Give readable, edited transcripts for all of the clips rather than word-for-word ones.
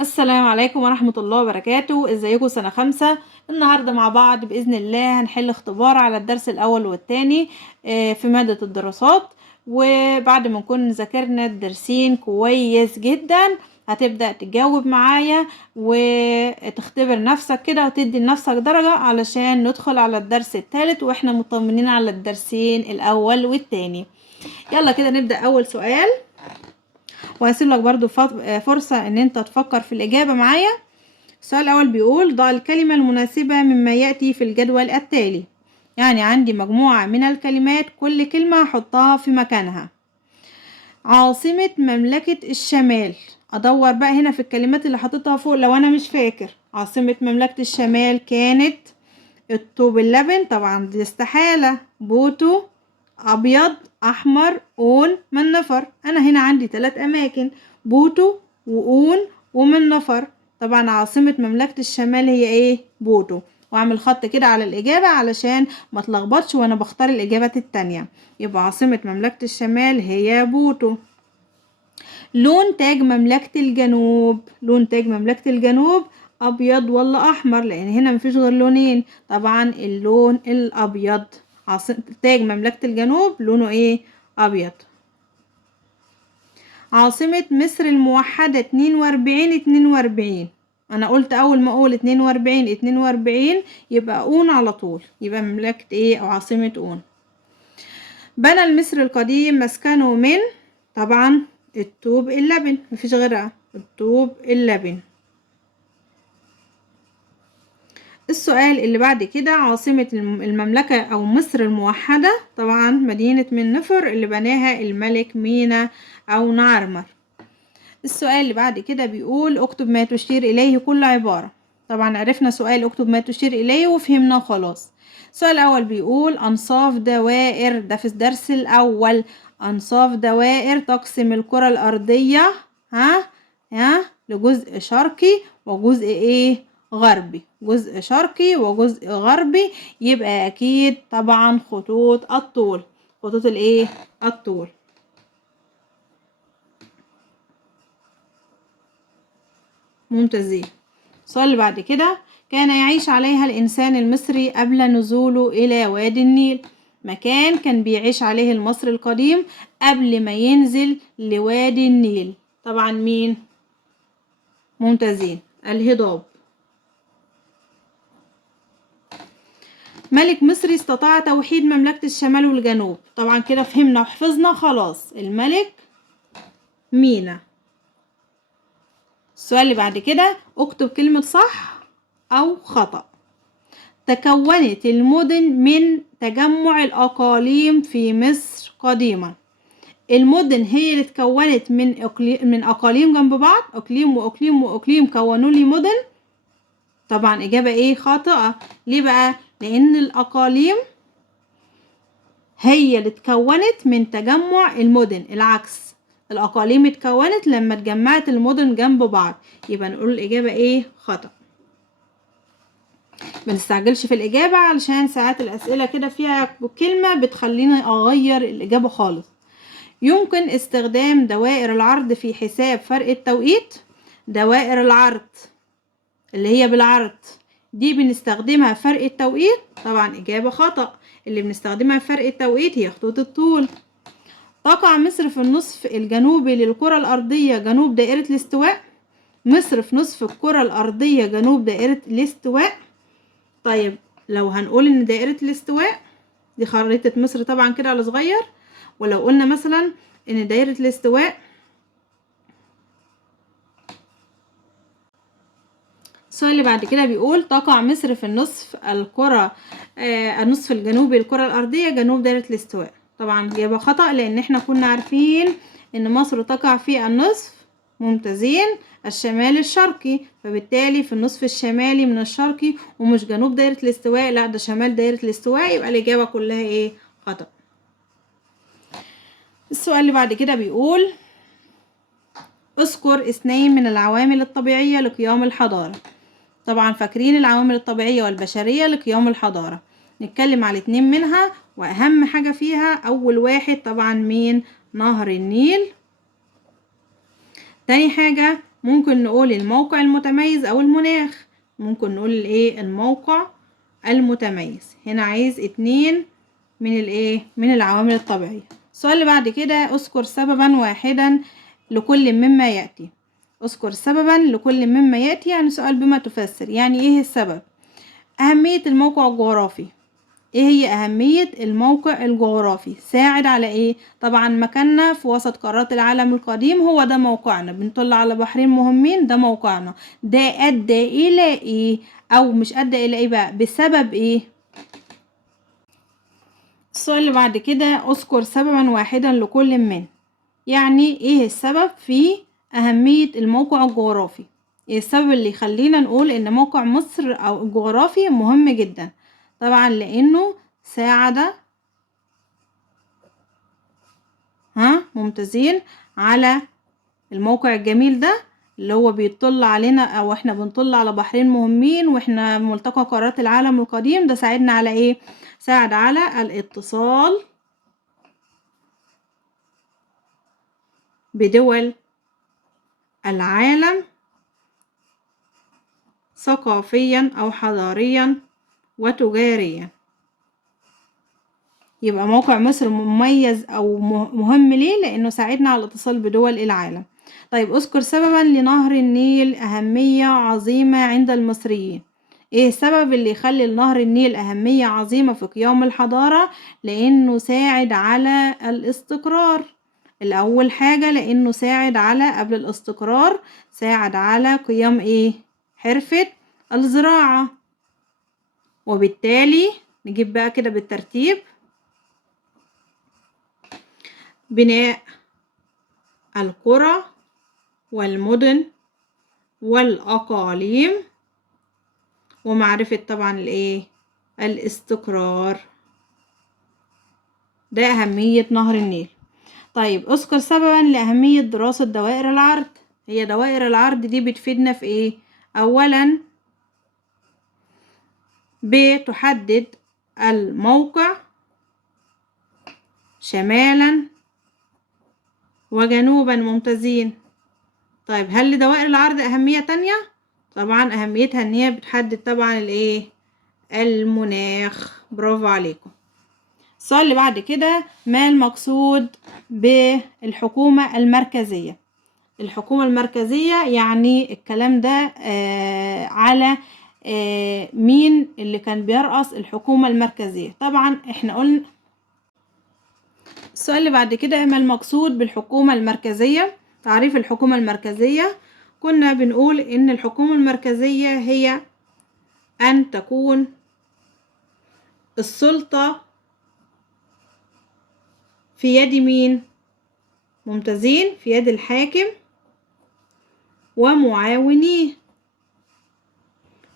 السلام عليكم ورحمة الله وبركاته. ازيكم سنة 5؟ النهاردة مع بعض بإذن الله هنحل اختبار على الدرس الأول والتاني في مادة الدراسات. وبعد ما نكون ذاكرنا الدرسين كويس جدا هتبدأ تجاوب معايا وتختبر نفسك كده وتدي لنفسك درجة علشان ندخل على الدرس الثالث واحنا مطمنين على الدرسين الأول والتاني. يلا كده نبدأ أول سؤال، وهسيب لك برضو فرصة ان انت تفكر في الإجابة معايا. السؤال الأول بيقول: ضع الكلمة المناسبة مما يأتي في الجدول التالي. يعني عندي مجموعة من الكلمات، كل كلمة هحطها في مكانها. عاصمة مملكة الشمال، أدور بقى هنا في الكلمات اللي حطيتها فوق لو أنا مش فاكر. عاصمة مملكة الشمال كانت الطوب اللبن، طبعا دي استحالة. بوتو، أبيض، أحمر، أون، منفر. أنا هنا عندي 3 أماكن: بوتو وأون ومنفر. طبعا عاصمة مملكة الشمال هي ايه؟ بوتو. واعمل خط كده على الإجابة علشان ما تلخبطش وانا بختار الإجابات التانية. يبقى عاصمة مملكة الشمال هي بوتو. لون تاج مملكة الجنوب، لون تاج مملكة الجنوب أبيض ولا أحمر؟ لأن هنا مفيش غير لونين، طبعا اللون الأبيض. تاج مملكة الجنوب لونه ايه؟ أبيض. عاصمة مصر الموحدة 42. أنا قلت أول ما أقول 42 يبقى أون على طول، يبقى مملكة ايه أو عاصمة أون. بنى المصري القديم مسكنه من، طبعا الطوب اللبن، مفيش غيرها، الطوب اللبن. السؤال اللي بعد كده: عاصمة المملكة أو مصر الموحدة، طبعا مدينة منفر اللي بناها الملك مينا أو نعرمر. السؤال اللي بعد كده بيقول: اكتب ما تشير إليه كل عبارة. طبعا عرفنا سؤال اكتب ما تشير إليه وفهمناه خلاص. السؤال الأول بيقول: أنصاف دوائر، ده في الدرس الأول. أنصاف دوائر تقسم الكرة الأرضية لجزء شرقي وجزء ايه؟ غربي. جزء شرقي وجزء غربي، يبقى أكيد طبعا خطوط الطول. خطوط الايه؟ الطول. ممتازين. السؤال اللي بعد كده: كان يعيش عليها الإنسان المصري قبل نزوله إلى وادي النيل. مكان كان بيعيش عليه المصري القديم قبل ما ينزل لوادي النيل، طبعا مين؟ ممتازين، الهضاب. ملك مصري استطاع توحيد مملكة الشمال والجنوب. طبعا كده فهمنا وحفظنا خلاص، الملك مينا. السؤال اللي بعد كده: اكتب كلمة صح أو خطأ. تكونت المدن من تجمع الأقاليم في مصر قديما. المدن هي اللي اتكونت من أقاليم جنب بعض، أقليم وأقليم وأقليم كونوا لي مدن. طبعا إجابة إيه؟ خاطئة. ليه بقى؟ لأن الأقاليم هي اللي اتكونت من تجمع المدن، العكس. الأقاليم اتكونت لما اتجمعت المدن جنب بعض، يبقى نقول الإجابة إيه؟ خطأ. منستعجلش في الإجابة علشان ساعات الأسئلة كده فيها كلمة بتخليني أغير الإجابة خالص. يمكن استخدام دوائر العرض في حساب فرق التوقيت. دوائر العرض اللي هي بالعرض دي بنستخدمها فرق التوقيت؟ طبعا إجابة خطأ. اللي بنستخدمها فرق التوقيت هي خطوط الطول. تقع مصر في النصف الجنوبي للكرة الأرضية جنوب دائرة الاستواء. مصر في نصف الكرة الأرضية جنوب دائرة الاستواء. طيب لو هنقول ان دائرة الاستواء دي خريطة مصر طبعا كده على صغير، ولو قلنا مثلا ان دائرة الاستواء، السؤال اللي بعد كده بيقول: تقع مصر في النصف النصف الجنوبي للكرة الأرضية جنوب دائرة الاستواء. طبعا إجابة خطأ، لأن احنا كنا عارفين ان مصر تقع في النصف، ممتازين، الشمال الشرقي، فبالتالي في النصف الشمالي من الشرقي ومش جنوب دائرة الاستواء، لا ده شمال دائرة الاستواء، يبقى الإجابة كلها ايه؟ خطأ. السؤال اللي بعد كده بيقول: اذكر 2 من العوامل الطبيعية لقيام الحضارة. طبعا فاكرين العوامل الطبيعية والبشرية لقيام الحضارة، نتكلم على 2 منها، وأهم حاجة فيها أول واحد طبعا مين؟ نهر النيل. تاني حاجة ممكن نقول الموقع المتميز أو المناخ. ممكن نقول الايه الموقع المتميز. هنا عايز 2 من الايه من العوامل الطبيعية. السؤال اللي بعد كده اذكر سببا واحدا لكل مما يأتي. اذكر سببا لكل مما يأتي يعني سؤال بما تفسر. يعني ايه السبب؟ أهمية الموقع الجغرافي. ايه هي أهمية الموقع الجغرافي؟ ساعد على ايه؟ طبعا مكاننا في وسط قارات العالم القديم، هو ده موقعنا، بنطل على بحرين مهمين، ده موقعنا. ده أدى إلى ايه؟ أو مش أدى إلى ايه بقى؟ بسبب ايه؟ السؤال اللي بعد كده اذكر سببا واحدا لكل من. يعني ايه السبب في أهمية الموقع الجغرافي؟ ايه السبب اللي يخلينا نقول ان موقع مصر او الجغرافي مهم جدا؟ طبعا لانه ساعد ممتازين على الموقع الجميل ده اللي هو بيطل علينا او احنا بنطل على بحرين مهمين واحنا ملتقى قارات العالم القديم. ده ساعدنا على ايه؟ ساعد على الاتصال بدول العالم ثقافيا أو حضاريا وتجاريا. يبقى موقع مصر مميز أو مهم ليه؟ لأنه ساعدنا على الاتصال بدول العالم. طيب اذكر سببا لنهر النيل أهمية عظيمة عند المصريين. ايه السبب اللي يخلي نهر النيل أهمية عظيمة في قيام الحضارة؟ لأنه ساعد على الاستقرار. الأول حاجة لأنه ساعد على قبل الاستقرار ساعد على قيام ايه؟ حرفة الزراعة. وبالتالي نجيب بقى كده بالترتيب: بناء القرى والمدن والأقاليم، ومعرفة طبعا الايه الاستقرار. ده أهمية نهر النيل. طيب اذكر سببا لأهمية دراسة دوائر العرض. هي دوائر العرض دي بتفيدنا في ايه؟ أولا بتحدد الموقع شمالا وجنوبا. ممتازين. طيب هل لدوائر العرض أهمية تانية؟ طبعا أهميتها ان هي بتحدد طبعا الايه المناخ. برافو عليكم. السؤال اللي بعد كده: ما المقصود بالحكومة المركزية؟ الحكومة المركزية يعني الكلام ده على مين اللي كان بيرأس الحكومة المركزية؟ طبعا احنا قلنا. السؤال اللي بعد كده: ما المقصود بالحكومة المركزية؟ تعريف الحكومة المركزية: كنا بنقول ان الحكومة المركزية هي ان تكون السلطة في يد مين؟ ممتازين. في يد الحاكم ومعاونيه.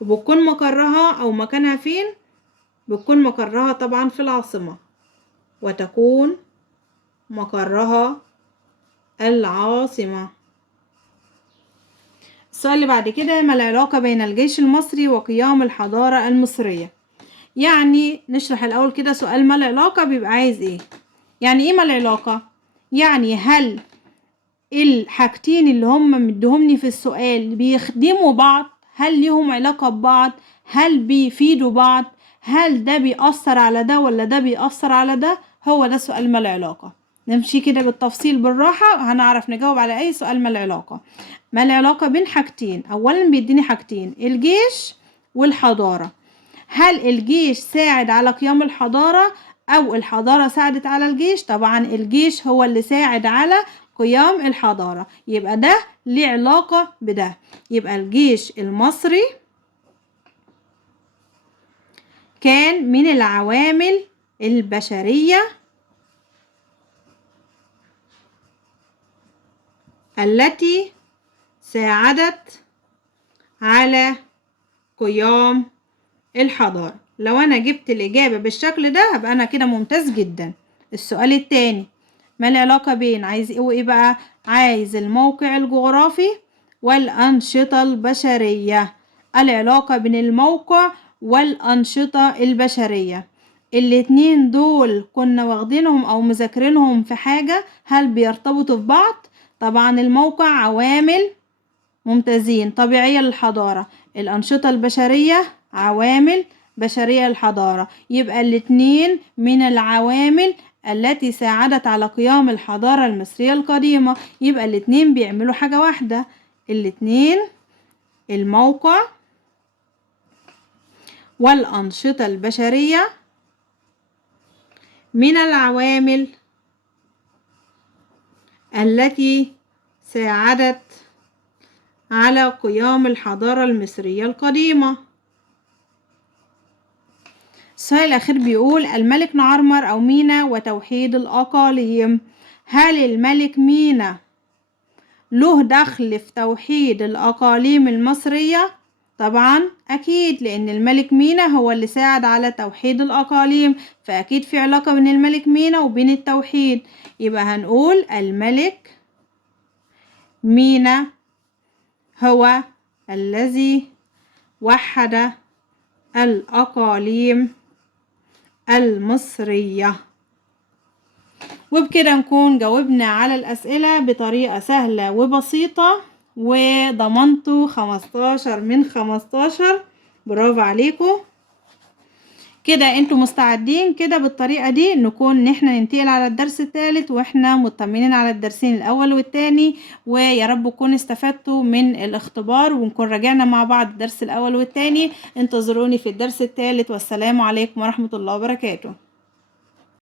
وبتكون مقرها او مكانها فين؟ بتكون مقرها طبعا في العاصمة، وتكون مقرها العاصمة. السؤال اللي بعد كده: ما العلاقة بين الجيش المصري وقيام الحضارة المصرية؟ يعني نشرح الأول كده سؤال ما العلاقة بيبقى عايز ايه؟ يعني ايه ما العلاقة؟ يعني هل الحاجتين اللي هم مديهمني في السؤال بيخدموا بعض؟ هل ليهم علاقة ببعض؟ هل بيفيدوا بعض؟ هل ده بيأثر على ده ولا ده بيأثر على ده؟ هو ده سؤال ما العلاقة. نمشي كده بالتفصيل بالراحة هنعرف نجاوب على أي سؤال ما العلاقة. ما العلاقة بين حاجتين؟ أولا بيديني حاجتين: الجيش والحضارة. هل الجيش ساعد على قيام الحضارة أو الحضارة ساعدت على الجيش؟ طبعا الجيش هو اللي ساعد على قيام الحضارة. يبقى ده ليه علاقة بده. يبقى الجيش المصري كان من العوامل البشرية التي ساعدت على قيام الحضارة. لو أنا جبت الإجابة بالشكل ده هبقى أنا كده ممتاز جدا. السؤال التاني: ما العلاقة بين عايز ايه وايه بقى؟ عايز الموقع الجغرافي والأنشطة البشرية. العلاقة بين الموقع والأنشطة البشرية. الاتنين دول كنا واخدينهم أو مذاكرينهم في حاجة، هل بيرتبطوا في بعض؟ طبعا الموقع عوامل ممتازين. طبيعية للحضارة، الأنشطة البشرية عوامل بشرية للحضارة، يبقى الاتنين من العوامل التي ساعدت على قيام الحضارة المصرية القديمة، يبقى الاتنين بيعملوا حاجة واحدة. الاتنين الموقع والأنشطة البشرية من العوامل التي ساعدت على قيام الحضارة المصرية القديمة. السؤال الأخير بيقول الملك نعرمر أو مينا وتوحيد الأقاليم. هل الملك مينا له دخل في توحيد الأقاليم المصرية؟ طبعا أكيد، لأن الملك مينا هو اللي ساعد على توحيد الأقاليم، فأكيد في علاقة بين الملك مينا وبين التوحيد. يبقى هنقول الملك مينا هو الذي وحد الأقاليم المصرية. وبكده نكون جاوبنا على الأسئلة بطريقة سهلة وبسيطة، وضمنتوا 15 من 15. برافو عليكم. كده انتوا مستعدين كده بالطريقة دي نكون احنا ننتقل على الدرس الثالث واحنا مطمنين على الدرسين الاول والتاني. ويا رب تكونوا استفدتوا من الاختبار ونكون راجعنا مع بعض الدرس الاول والتاني. انتظروني في الدرس الثالث، والسلام عليكم ورحمة الله وبركاته.